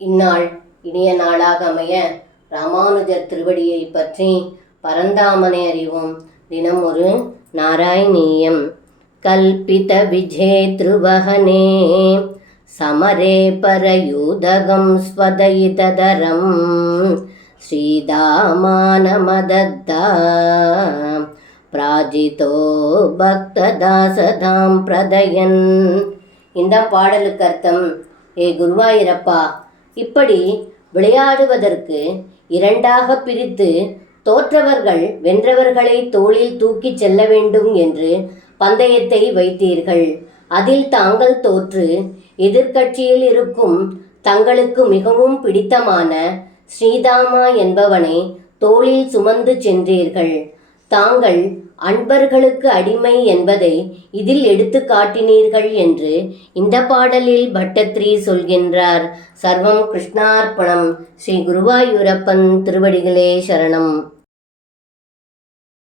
இந்நாள் இனிய நாளாக அமைய ராமானுஜர் திருவடியை பற்றி பரந்தாமனை அறிவோம். தினம் ஒரு நாராயணீயம். கல்பித விஜேத்ருவஹனே சமரே பரயூதகம் ஸ்வதயிததரம் ஸ்ரீதாமானமதத்தா பிராஜிதோ பக்ததாசதாம் பிரதயன். இந்த பாடலுக்கு அர்த்தம்: ஏ குருவாயூரப்பா, இப்படி விளையாடுவதற்கு இரண்டாக பிரித்து தோற்றவர்கள் வென்றவர்களை தோளில் தூக்கிச் செல்ல வேண்டும் என்று பந்தயத்தை வைத்தீர்கள். அதில் தாங்கள் தோற்று எதிர்கட்சியில் இருக்கும் தங்களுக்கு மிகவும் பிடித்தமான ஸ்ரீதாமா என்பவனை தோளில் சுமந்து சென்றீர்கள். தாங்கள் அன்பர்களுக்கு அடிமை என்பதை இதில் எடுத்து காட்டினீர்கள் என்று இந்த பாடலில் பட்டத்ரி சொல்கின்றார். சர்வம் கிருஷ்ணார்ப்பணம். ஸ்ரீ குருவாயூரப்பன் திருவடிகளே சரணம்.